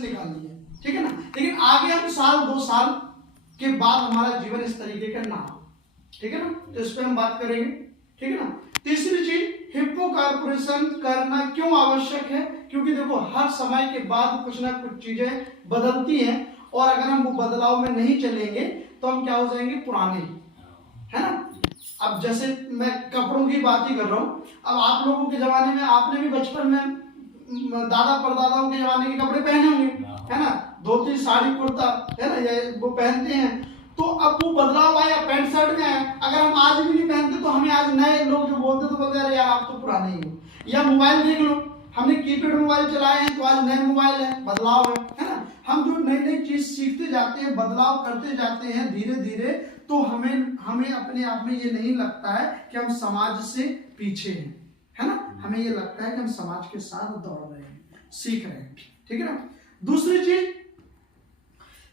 से निकालनी है, ठीक है ना। लेकिन आगे हम साल 2 साल के बाद हमारा जीवन इस तरीके का ना हो, ठीक है ना। तो इस पे हम बात करेंगे, ठीक है ना। तीसरी चीज, हिप्पो कॉर्पोरेशन करना क्यों आवश्यक है, क्योंकि देखो हर समय के बाद कुछ ना कुछ चीजें बदलती हैं और अगर हम वो बदलाव में नहीं चलेंगे तो हम क्या हो जाएंगे, पुराने, है ना। अब जैसे मैं कपड़ों की बात ही कर रहा हूँ, अब आप लोगों के जमाने में आपने भी बचपन में दादा परदादाओं के जमाने के कपड़े पहने होंगे, है ना, धोती साड़ी कुर्ता, है ना, ये वो पहनते हैं। तो अब वो बदलाव आया, पैंट शर्ट में है, अगर हम आज भी नहीं पहनते तो हमें आज नए लोग जो बोलते तो बोलते अरे यार आप तो पुराने ही हो। या मोबाइल देख लो, हमने कीपैड मोबाइल चलाए हैं तो आज नए मोबाइल है, बदलाव है ना। हम जो नई नई चीज सीखते जाते हैं, बदलाव करते जाते हैं धीरे धीरे, तो हमें अपने आप में ये नहीं लगता है कि हम समाज से पीछे हैं, है ना। हमें ये लगता है कि हम समाज के साथ दौड़ रहे हैं, सीख रहे हैं, ठीक है ना। दूसरी चीज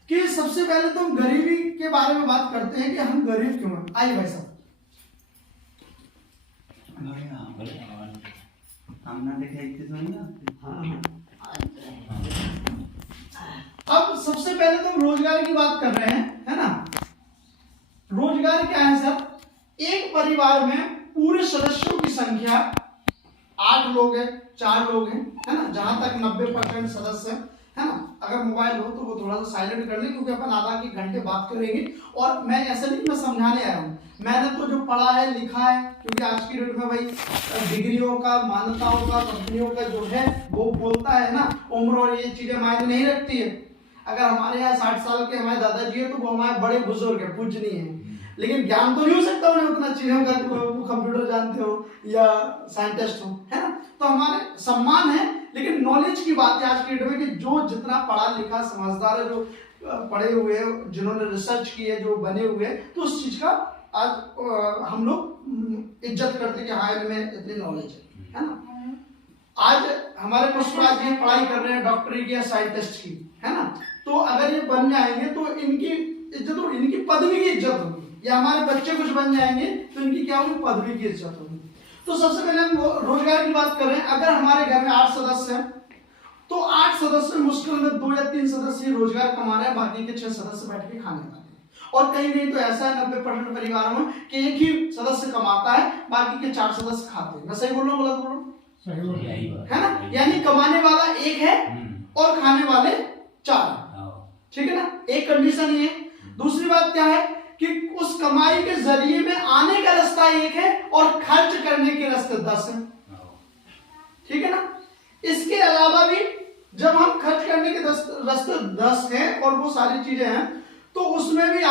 कि सबसे पहले तो हम गरीबी के बारे में बात करते हैं कि हम गरीब क्यों हैं। आइए भाई साहब, अब सबसे पहले तो हम रोजगार की बात कर रहे हैं, है ना। रोजगार क्या है सर, एक परिवार में पूरे सदस्यों की संख्या 8 लोग हैं, 4 लोग हैं, है ना, जहां तक 90% सदस्य है ना। अगर मोबाइल हो तो वो थोड़ा सा साइलेंट कर ले, क्योंकि अपन आधा के घंटे बात करेंगे। और मैं ऐसा नहीं, मैं समझाने आया हूँ, मैंने तो जो पढ़ा है लिखा है, क्योंकि आज की डेट में भाई डिग्रियों का, मान्यताओं का, कंपनियों का जो है वो बोलता है ना, उम्र और ये चीजें मायने नहीं रखती है। अगर हमारे यहाँ 60 साल के हमारे दादाजी है तो वो हमारे बड़े बुजुर्ग है, पूजनीय है, लेकिन ज्ञान तो नहीं हो सकता उन्हें उतना चीजों का, वो कंप्यूटर जानते हो या साइंटिस्ट हो, है ना। तो हमारे सम्मान है, लेकिन नॉलेज की बात है आज की डेट में कि जो जितना पढ़ा लिखा समझदार है, जो पढ़े हुए हैं, जिन्होंने रिसर्च की है, जो बने हुए हैं, तो उस चीज का आज हम लोग इज्जत करते कि हाँ इनमें इतनी नॉलेज है ना। आज हमारे पुष्पराज जी पढ़ाई कर रहे हैं डॉक्टरी की या साइंटिस्ट की, है ना, तो अगर ये बन जाएंगे तो इनकी इज्जत होगी, इनकी पदवी की इज्जत होगी। या हमारे बच्चे कुछ बन जाएंगे तो इनकी क्या होगी, पदवी की इज्जत होगी। तो सबसे पहले हम रोजगार की बात कर रहे हैं। अगर हमारे घर में 8 सदस्य हैं तो 8 सदस्य मुश्किल में 2 या 3 सदस्य रोजगार कमा रहे हैं, बाकी के 6 सदस्य बैठ के खाने वाले हैं। और कहीं नहीं तो ऐसा है 90% परिवारों में कि एक ही सदस्य कमाता है, बाकी के 4 सदस्य खाते हैं। मैं सही बोल रहा हूँ, गलत बोल रहा हूँ, है ना। यानी कमाने वाला एक है और खाने वाले 4, ठीक है ना। एक कंडीशन ये। दूसरी बात क्या है कि उस कमाई के जरिए में आने का रास्ता एक है और खर्च करने के रास्ते 10 हैं, ठीक है ना। इसके अलावा भी जब हम खर्च करने के रास्ते 10 हैं और वो सारी चीजें हैं, तो उसमें भी